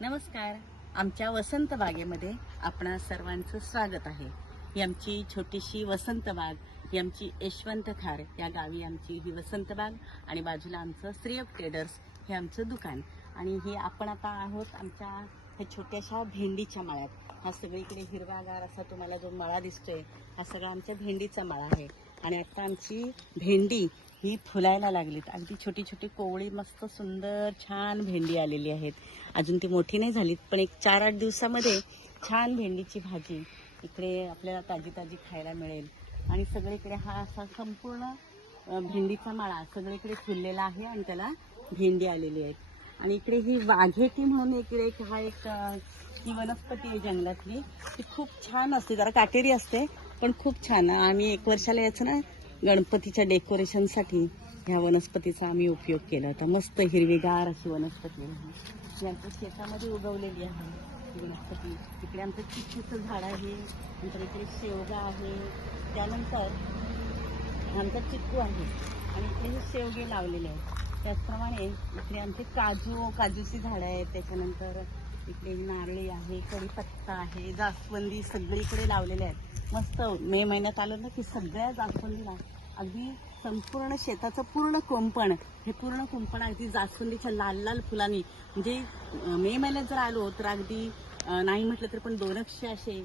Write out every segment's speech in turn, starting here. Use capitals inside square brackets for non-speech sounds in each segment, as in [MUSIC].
नमस्कार. आमच्या वसंत बागेमध्ये आपणा सर्वांचं स्वागत आहे. ही आमची छोटीशी वसंत बाग ही आमची यशवंत खार या गावी आमची ही वसंत बाग आणि बाजूला आमचं स्त्रीअप ट्रेडर्स हे आमचं दुकान. आणि हे आपण आता आहोत आमच्या ह्या छोट्याशा भेंडीच्या मळ्यात. हा सगळीकडे हिरवागार असा तुम्हाला जो मळा दिसतोय हा सगळा आमच्या भेंडीचा मळा आहे. आणि आता आमची भेंडी ही फुलायला लागलीत. अगदी छोटी छोटी कोवळी मस्त सुंदर छान भेंडी आलेली आहेत. अजून ती मोठी नाही झालीत पण एक चार आठ दिवसामध्ये छान भेंडीची भाजी इकडे आपल्याला ताजी ताजी खायला मिळेल. आणि सगळीकडे हा असा संपूर्ण भेंडीचा माळा सगळीकडे फुललेला आहे आणि त्याला भेंडी आलेली आहे. आणि इकडे ही वाघेटी म्हणून इकडे एक हा एक ही वनस्पती आहे जंगलातली. ती खूप छान असते जरा काटेरी असते पण खूप छान आम्ही एक वर्षाला यायचं ना गणपतीच्या डेकोरेशनसाठी ह्या वनस्पतीचा आम्ही उपयोग केला होता. मस्त हिरवीगार अशी वनस्पती आहे. आमच्या शेतामध्ये उगवलेली आहे वनस्पती. इकडे आमचं चिक्कूचं झाड आहे नंतर इकडे शेवगा आहे. त्यानंतर आमचा चिक्कू आहे. आणि इकडे हे शेवगे लावलेले आहेत. त्याचप्रमाणे इकडे आमचे काजू काजूची झाडं आहेत. त्याच्यानंतर इकडे नारळी आहे कढीपत्ता आहे जास्वंदी सगळीकडे लावलेले आहेत. मस्त. मे महिन्यात आलं ना की सगळ्या जास्वंदीला अगदी संपूर्ण शेताचं पूर्ण कुंपण. हे पूर्ण कुंपण अगदी जास्वंदीच्या लाल लाल फुलांनी. म्हणजे मे महिन्यात जर आलो तर अगदी नाही म्हटलं तर पण दोनक्षे असे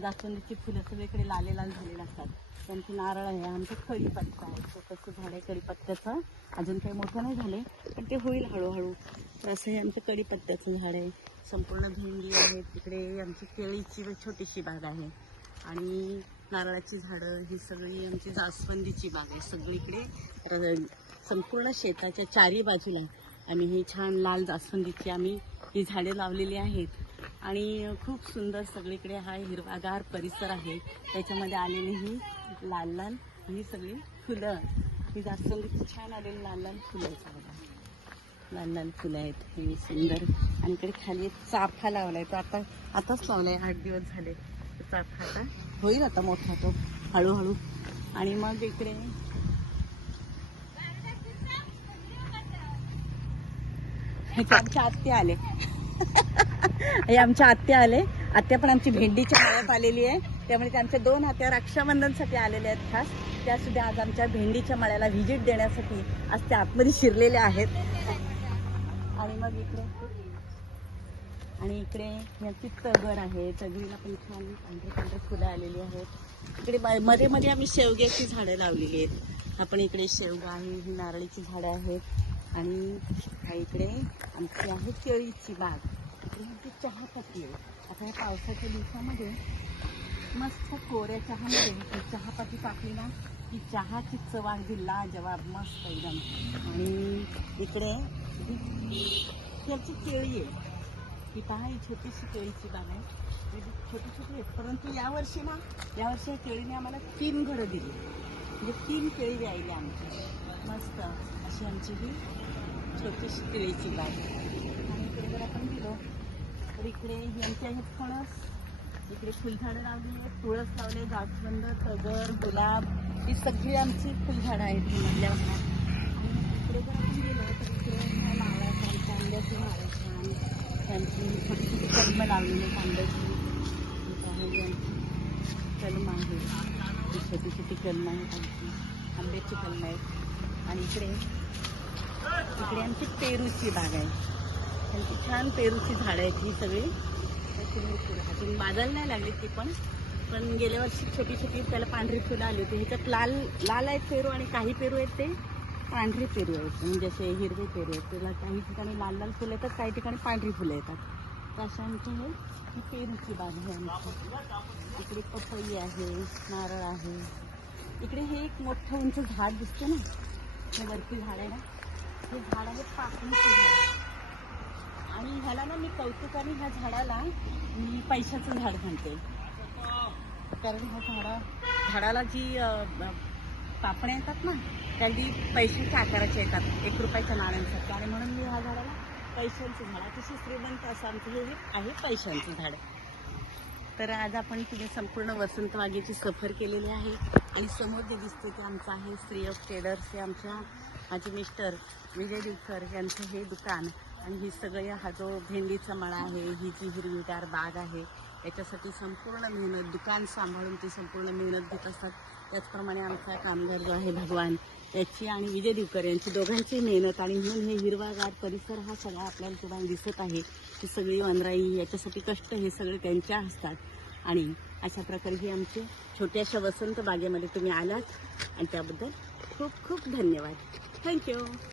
जास्वंदीची फुलं सगळीकडे लाले लाल झालेले असतात. त्यांचे नारळ आहे आमचं कढीपत्ता आहे. छोटंसं झाड आहे कढीपत्त्याचं अजून काही मोठं नाही झाले पण ते होईल हळूहळू. तर असं हे आमचं कढीपत्त्याचं झाड आहे. संपूर्ण भेंडी आहे तिकडे आमची केळीची व छोटीशी बाग आहे. आणि नारळाची झाडं ही सगळी आमची जास्वंदीची बाग आहे. सगळीकडे संपूर्ण शेताच्या चारी बाजूला आम्ही ही छान लाल जास्वंदीची आम्ही ही झाडे लावलेली आहेत. आणि खूप सुंदर सगळीकडे हा हिरवागार परिसर आहे. त्याच्यामध्ये आलेली ही लाल लाल ही सगळी फुलं. ही जास्त म्हणजे छान आलेली लाल लाल फुलं आहेत बघा. लाल लाल फुलं आहेत ही सुंदर. आणि इकडे खाली एक चाफा लावलाय. तो आता आताच लावलाय आठ दिवस झाले चाफा आता होईल आता मोठा तो हळूहळू. आणि मग इकडे ह्याचे आमच्या आत्ते आले [LAUGHS] हे आमच्या आत्या आले. आत्या पण आमची भेंडीच्या माळ्यात आलेली आहे. त्यामुळे ते आमच्या दोन आत्या रक्षाबंधनसाठी आलेल्या आहेत खास. त्या सुद्धा आज आमच्या भेंडीच्या माळ्याला व्हिजिट देण्यासाठी आज त्या आतमध्ये शिरलेल्या आहेत. आणि मग इकडे आणि इकडे याची तगर आहे. तगरीला पण छान पांढरे पांढरे फुलं आलेली आहेत. इकडे मध्ये मध्ये आम्ही शेवग्याची झाडं लावलेली आहेत. आपण इकडे शेवगा आहे ही नारळीची झाडं आहेत. आणि इकडे आमची आहे केळीची बाग. इकडे आमची चहापत्ती आहे. आता या पावसाच्या दिवसामध्ये मस्त कोऱ्या चहामध्ये चहापत्ती टाकली ना की चहाची चव अगदी लाजवाब मस्त एकदम. आणि इकडे त्याची केळी आहे. ही पहा ही छोटीशी केळीची बाग आहे. छोटी छोटी आहे परंतु यावर्षी ना यावर्षी या केळीने आम्हाला तीन घरं दिली. म्हणजे तीन केळी द्यायली आमची. मस्त अशी आमची ही छोटीशी केळीची बाग. आणि इकडे जर आपण गेलो तर इकडे यांचे आहेत फणस इकडे फुलझाडं लावली आहेत तुळस लावले जास्वंद तगर गुलाब ही सगळी आमची फुलझाडं आहेत ही मधल्या इकडे जर आपण गेलो तर इकडे ह्या कांद्याची आमच्या त्यांची छोटी छोटी कलमं लावलेली कांद्याची आहे कलम आहे. छोटी छोटी कलम आहेत आमची. आंब्याची कलम आहेत. आणि इकडे इकडे आमची पेरूची बाग आहे. त्यांची छान पेरूची झाडं आहेत ही सगळी. त्याची फुलं अजून बाजायला नाही लागली ती पण. पण गेल्या वर्षी छोटी छोटी त्याला पांढरी फुलं आली होती. ह्याच्यात लाल लाल आहेत पेरू आणि काही पेरू आहेत ते पांढरे पेरू आहेत. म्हणजे असे हिरवे पेरू आहेत. त्याला काही ठिकाणी लाल लाल फुलं येतात काही ठिकाणी पांढरी फुलं येतात. तर अशा आमची हे ही पेरूची बाग आहे आमची. इकडे पपई आहे नारळ आहे. इकडे हे एक मोठं उंच झाड दिसतं ना. हे वरती झाड आहे ना. हे झाड आहे पाकळीचं झाड. आणि ह्याला ना मी कौतुकाने ह्या झाडाला मी पैशाचं झाड म्हणते. कारण ह्या झाडा झाडाला जी पापण्या येतात ना त्यांनी पैशाच्या आकाराच्या येतात एक रुपयाच्या नाण्यांसाठी आणि म्हणून मी ह्या झाडाला पैशांचं झाड अतिशय श्रीमंत असं आमचं हे आहे पैशांचं झाड. तर आज आपण तुम्ही संपूर्ण वसंतवागेची सफर केलेली आहे. आणि समोर जे दिसते की आमचं आहे श्री ऑफ ट्रेडर्स हे आमच्या माझे मिस्टर विजय दिवकर यांचं हे दुकान. आणि ही सगळी हा जो भेंडीचा मळा आहे ही जी हिरवीगार बाग आहे याच्यासाठी संपूर्ण मेहनत दुकान सांभाळून ती संपूर्ण मेहनत घेत असतात. त्याचप्रमाणे आमचा कामगार जो आहे भगवान याची आणि विजय दिवकर यांची दोघांची मेहनत आणि म्हणून हे हिरवागार परिसर हा सगळा आपल्याला तुम्हाला दिसत आहे. ही सगळी वनराई याच्यासाठी कष्ट हे सगळे त्यांच्या असतात. आणि अशा प्रकारे ही आमची छोट्याशा वसंत बागेमध्ये तुम्ही आलात. आणि त्याबद्दल खूप खूप धन्यवाद. थँक्यू